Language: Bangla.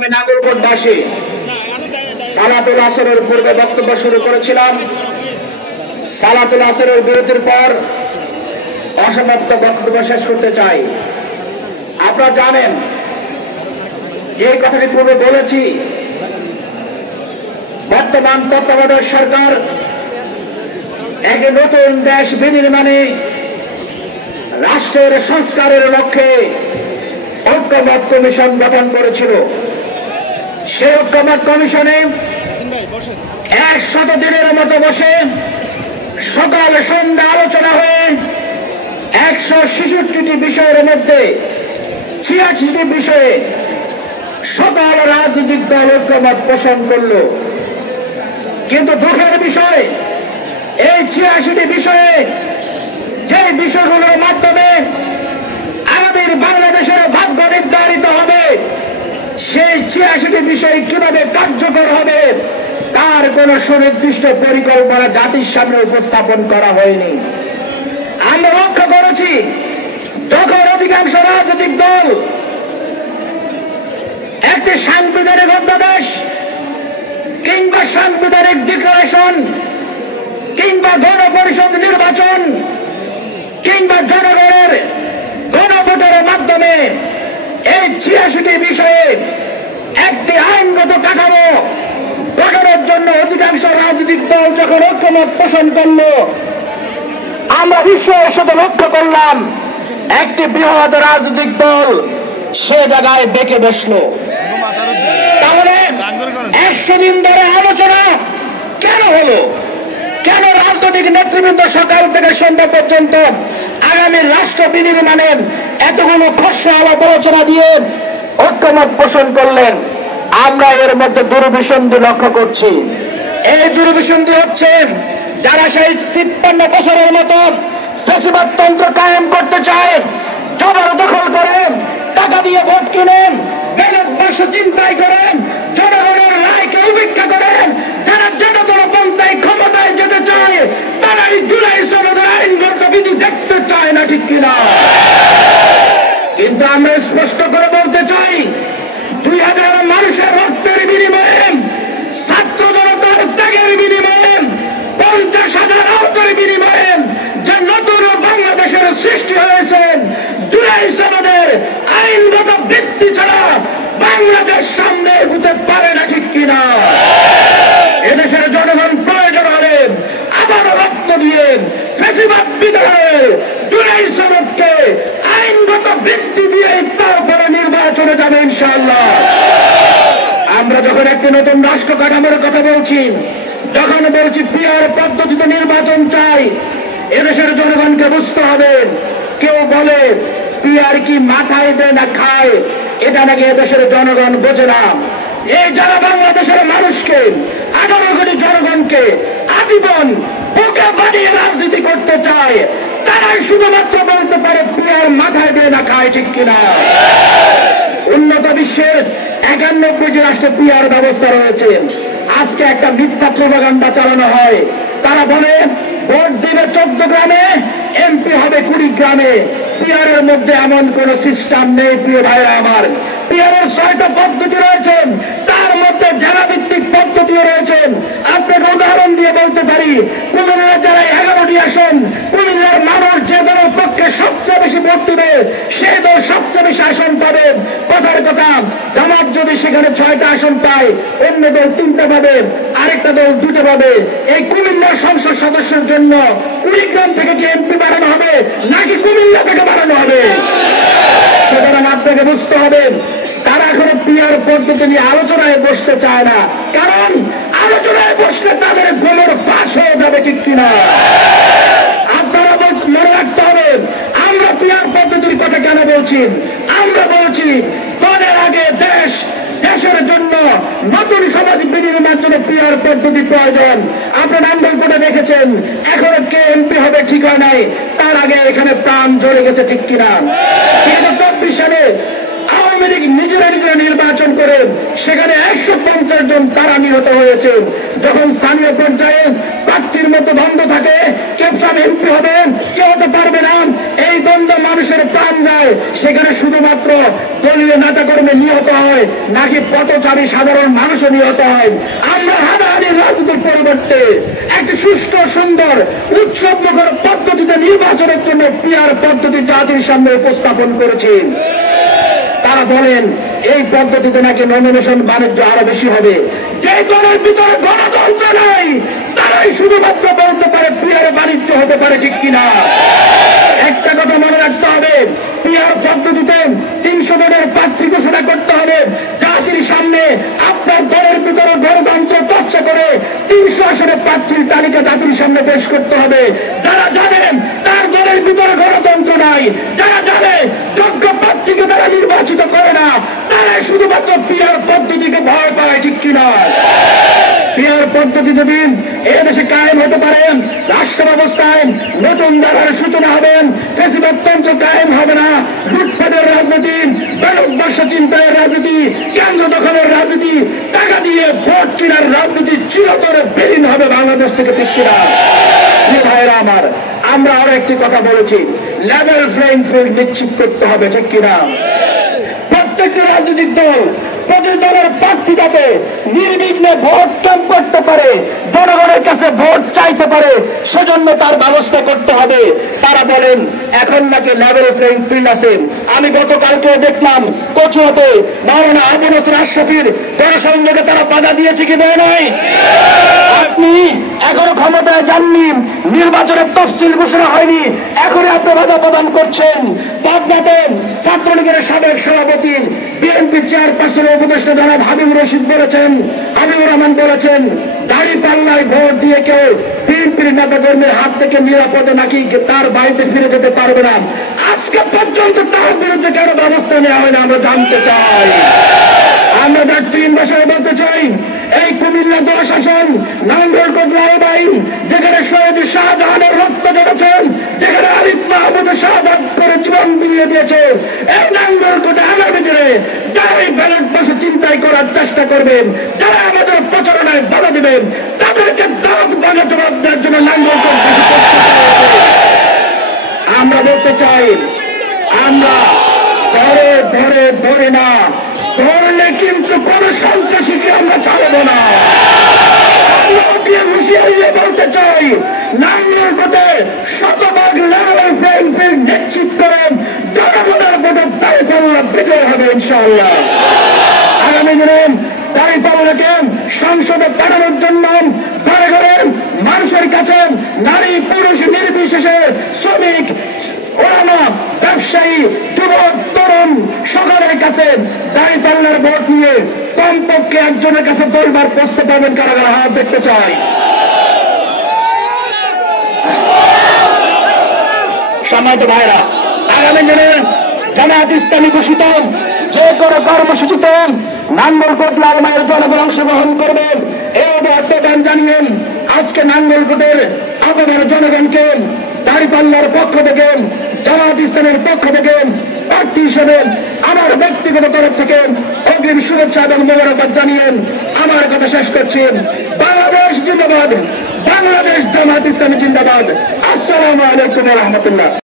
আমি নাগরকোটবাসী সালাতুল আসরের পূর্বে বক্তব্য শুরু করেছিলাম। সালাতুল আসরের বিরতির পর অসমাপ্ত বক্তব্য শেষ করতে চাই। আপনারা জানেন যে কথাটি পূর্বে বলেছি, বর্তমান তত্ত্বাবধায়ক সরকার এক নতুন দেশ বিনির্মাণে রাষ্ট্রের সংস্কারের লক্ষ্যে ঐক্যমত কমিশন গঠন করেছিল। সেই ঐক্যমত কমিশনে 100 দিনের মতো বসে সকাল সন্ধ্যা আলোচনা হয়ে 166টি বিষয়ের মধ্যে 86টি বিষয়ে সকল রাজনৈতিক দল ঐক্যমত পোষণ করল। কিন্তু দুঃখের বিষয়, এই 86টি বিষয়ে যে বিষয়গুলোর মাধ্যমে আগামীর বাংলাদেশের ভাগ্য নির্ধারিত হবে, সেই 86টি বিষয় কিভাবে কার্যকর হবে তার কোন সুনির্দিষ্ট পরিকল্পনা জাতির সামনে উপস্থাপন করা হয়নি। আমরা লক্ষ্য করেছি, যখন অধিকাংশ রাজনৈতিক দল একটি সাংবিধানিক অধ্যাদেশ কিংবা সাংবিধানিক ডিক্লারেশন কিংবা গণপরিষদ নির্বাচন কিংবা জনগণের গণভোটের মাধ্যমে এই 86টি বিষয়ে একটি আইনগত কাঠামো গঠনের জন্য অধিকাংশ রাজনৈতিক দল যখন ঐক্যমত পোষণ করল, আমরা বিশ্বের সাথে লক্ষ্য করলাম একটি বৃহৎ রাজনৈতিক দল সে জায়গায় বেঁকে বসলো। তাহলে 100 দিন ধরে আলোচনা কেন হলো? কেন রাজনৈতিক নেতৃবৃন্দ সকাল থেকে সন্ধ্যা পর্যন্ত আগামী রাষ্ট্র বিনির্মাণের এতগুলো খসড়া আলোচনা দিয়ে ঐক্যমত পোষণ করলেন? আমরা এর মধ্যে দুর্বিসন্ধি লক্ষ্য করছি। এই দুর্বিসন্ধি হচ্ছে, যারা সেই 53 বছরের মতো ফ্যাসিবাদতন্ত্র কায়েম করতে চায়, জবরদখল করেন, টাকা দিয়ে ভোট কিনেন, বেলতবাস চিন্তাই করেন, জনগণের রায়কে উপেক্ষা করেন, যারা জনগণ পন্থায় ক্ষমতায় যেতে চায় তারাই জুলাই সনদের আইনগত বিধি দেখতে চায় না, ঠিক কিনা? কিন্তু আমরা স্পষ্ট করে বলতে চাই, 2000 মানুষের রক্তের বিনিময়ে, ছাত্র জনতার ত্যাগের বিনিময়ে, 50,000 আহতের বিনিময়ে যে নতুন বাংলাদেশের সৃষ্টি হয়েছে, জুলাই সনদের আইনগত ভিত্তি ছাড়া বাংলাদেশ সামনে এগোতে পারে না, ঠিক কিনা? এদেশের জনগণ প্রয়োজন হলে আবারও রক্ত দিয়ে ফ্যাসিবাদ বিদায়ে জুলাই সনদকে আইনগত ভিত্তি দিয়ে তারপরে নির্বাচনে যাবে ইনশাআল্লাহ। আমরা যখন একটি নতুন রাষ্ট্র কাঠামোর কথা বলছি, যখন বলছি পিআর পদ্ধতিতে নির্বাচন চাই, এদেশের জনগণকে বুঝতে হবে। কেউ বলে পিআর কি মাথায় দেয় না খায়, এটা নাকি এদেশের জনগণ বোঝে না। এই যারা বাংলাদেশের মানুষকে, 18 কোটি জনগণকে আজীবন বুকে বানিয়ে রাজনীতি করতে চায়, তারাই শুধুমাত্র বলতে পারে পিআর মাথায় দেয় না খায়, ঠিক কিনা? উন্নত বিশ্বের 91টি রাষ্ট্রে পিআর ব্যবস্থা রয়েছে। আজকে একটা মিথ্যা প্রোপাগান্ডা চালানো হয়, তারা বলে ভোট দিবে 14 গ্রামে, এমপি হবে 20 গ্রামে। পিআর এর মধ্যে এমন কোন সিস্টেম নেই প্রিয় ভাইরা আমার। পিআর এর 6টা পদ্ধতি রয়েছে, তার মধ্যে জেলা ভিত্তিক পদ্ধতিও রয়েছে। আপনাকে উদাহরণ দিয়ে বলতে পারি, কুমিল্লা জেলায় 11টি আসন, কুমিল্লার মানুষ যে দলের পক্ষে সবচেয়ে বেশি ভোট দিবে সেই দল সবচেয়ে বেশি আসন পাবে। কথার কথা, জামাত যদি সেখানে 6টা আসন পায়, অন্য দল 3টা পাবে, আরেকটা দল 2টা পাবে। এই কুমিল্লার সংসদ সদস্যের জন্য কুড়িগ্রাম থেকে কি এমপি বাড়ানো হবে নাকি কুমিল্লা থেকে বাড়ানো হবে? সুতরাং আপনাকে বুঝতে হবে, তারা এখনো পিআর পদ্ধতি নিয়ে আলোচনায় বসতে চায় না, কারণ আলোচনায় বসলে তাদের গোমর ফাঁস হয়ে যাবে, ঠিক কিনা? আপনারা মনে রাখতে হবে, আমরা পিআর পদ্ধতির কথা কেন বলছি? আমরা বলছি দলের আগে দেশের জন্য নতুন সমাজ বিনির্মাণের জন্য পিআর পদ্ধতি প্রয়োজন। আপনার নাঙ্গলকোটে দেখেছেন, এখনো কে এমপি হবে ঠিক হয় নাই, তার আগে এখানে প্রাণ ঝরে গেছে, ঠিক কিনা? 2024 সালে আওয়ামী লীগ নিজেরা নির্বাচন করে সেখানে 150 জন তারা নিহত হয়েছে। যখন স্থানীয় পর্যায়ে প্রার্থীর মতো দ্বন্দ্ব থাকে, কেউ এমপি হবেন, কেউ হতে পারবে না, এই দ্বন্দ্ব মানুষের প্রাণ যায়, সেখানে শুধুমাত্র দলীয় নেতাকর্মী নিহত হয় নাকি পথচারী সাধারণ মানুষও নিহত হয়। আমরা হানাহানি রাজনীতির পরিবর্তে একটি সুষ্ঠু সুন্দর উৎসবমুখর পদ্ধতিতে নির্বাচনের জন্য পিআর পদ্ধতি জাতির সামনে উপস্থাপন করেছি। তারা বলেন এই পদ্ধতিতে নাকি নমিনেশন বাণিজ্য আরো বেশি হবে। যে দলের ভিতরে গণতন্ত্র নাই তারাই শুধুমাত্র বলতে পারে পিআর বাণিজ্য হতে পারে, ঠিক কিনা? একটা কথা মনে রাখতে হবে, পিআর পদ্ধতিতে 300 জনের প্রার্থী ঘোষণা করতে হবে। জাতির সামনে আপনার দলের ভিতরে গণতন্ত্র চর্চা করে 300 আসনে প্রার্থীর তালিকা জাতির সামনে পেশ করতে হবে। যারা জানেন তার দলের ভিতরে গণতন্ত্র নাই, যারা জানে যোগ্য প্রার্থীকে তারা নির্বাচিত করে না, তারাই শুধুমাত্র পিআর পদ্ধতিকে ভয় পায়, ঠিক কিনা? পিআর পদ্ধতি যদি এদেশে কায়েম হতে পারে, রাষ্ট্র ব্যবস্থায় নতুন ধারার সূচনা হবেন, ফ্যাসিবাদতন্ত্র কায়েম হবে না, লুটপাটের রাজনীতি, ব্যালটবাক্স চিন্তায়ের রাজনীতি, কেন্দ্র দখলের রাজনীতি, টাকা দিয়ে ভোট কেনার রাজনীতি চিরতরে বিলীন হবে বাংলাদেশ থেকে, ঠিক কিনা? ভাইরা আমার, আমরা আরো একটি কথা বলেছি, লেভেল প্লেইং ফিল্ড নিশ্চিত করতে হবে, ঠিক কিনা? প্রত্যেকটি রাজনৈতিক দল প্রতি দলের প্রার্থী যাতে নির্বিঘ্নে ভোট ক্যাম্প করতে পারে, জনগণের কাছে ভোট চাইতে পারে, সেজন্য তার ব্যবস্থা করতে হবে। তারা বলেন এখন নাকি লেভেল প্লেইং ফিল্ড আছে। আমি গতকালকে দেখলাম কচুয়াতে মাওলানা আবু নসর আশরাফির গণসংযোগে তারা বাধা দিয়েছে কি দেয় নাই? আপনি এখনো ক্ষমতায় যাননি, নির্বাচনের তফসিল ঘোষণা হয়নি, এখনই আপনি বাধা প্রদান করছেন। পাবনাতে ছাত্রলীগের সাবেক সভাপতি বিএনপি চেয়ারপারসনের উপদেষ্টা জনাব হাবিবুর রশিদ বলেছেন, হাবিবুর রহমান বলেছেন, দাঁড়িপাল্লায় ভোট দিয়ে কেউ বিএনপির নেতাকর্মীর হাত থেকে নিরাপদে নাকি তার বাড়িতে ফিরে যেতে পারবে না। আজকে পর্যন্ত তার বিরুদ্ধে কেন ব্যবস্থা নেওয়া হয় না আমরা জানতে চাই। আমরা তার 3 বছরে বলতে চাই, এই কুমিল্লা 10 আসন নাঙ্গলকোট লালবাইন, যেখানে শহীদ শাহজাহানের রক্ত ঝরেছেন, যেখানে আরিফ মাহমুদ শাহাদাত করে জীবন দিয়ে দিয়েছে, এই নাঙ্গলকোটে আগামী দিনে যারা এই ব্যালট বাক্স চিন্তাই করার চেষ্টা করবেন, যারা আমাদের প্রচারণায় বাধা দিবেন, তাদেরকে দাঁত ভাঙা জবাব দেওয়ার জন্য নাঙ্গলকোট আমরা বলতে চাই, আমরা ধরে না, ধরলে কিন্তু কোন সন্ত্রাসীকে আমরা ছাড়বো না। বলতে চাই, নাঙ্গলকোটে শতভাগ লেভেল প্লেইং ফিল্ড নিশ্চিত করেন, জনগণের ভোটে দাঁড়িপাল্লা বিজয় হবে ইনশাআল্লাহ। আগামী দিনে দাঁড়িপাল্লাকে সংসদে পাঠানোর জন্য ঘরে ঘরে মানুষের কাছে নারী পুরুষ নির্বিশেষে, শ্রমিক, ওলামা, ব্যবসায়ী, যুবক, তরুণ সকলের কাছে দাঁড়িপাল্লার ভোট নিয়ে কমপক্ষে একজনের কাছে 10 বার প্রস্তাব পাবেন, কারা কারা হাত দেখতে চাই। সম্মানিত ভাইরা, আগামী দিনে জামায়াত ইসলামী ঘোষিত যে কোনো কর্মসূচিতে নাঙ্গলকোট লালমাইয়ের জনগণ অংশগ্রহণ করবেন এই আহ্বান জানিয়েন। আজকে নাঙ্গলকোটের আপনাদের জনগণকে দাঁড়িপাল্লার পক্ষ থেকে, জামায়াত ইসলামের পক্ষ থেকে প্রার্থী হিসেবে আমার ব্যক্তিগত তরফ থেকে অগ্রিম শুভেচ্ছা এবং মোবারকবাদ জানিয়েন আমার কথা শেষ করছি। বাংলাদেশ জিন্দাবাদ, বাংলাদেশ জামায়াত ইসলামী জিন্দাবাদ। আসসালামু আলাইকুম ওয়া রাহমাতুল্লাহ।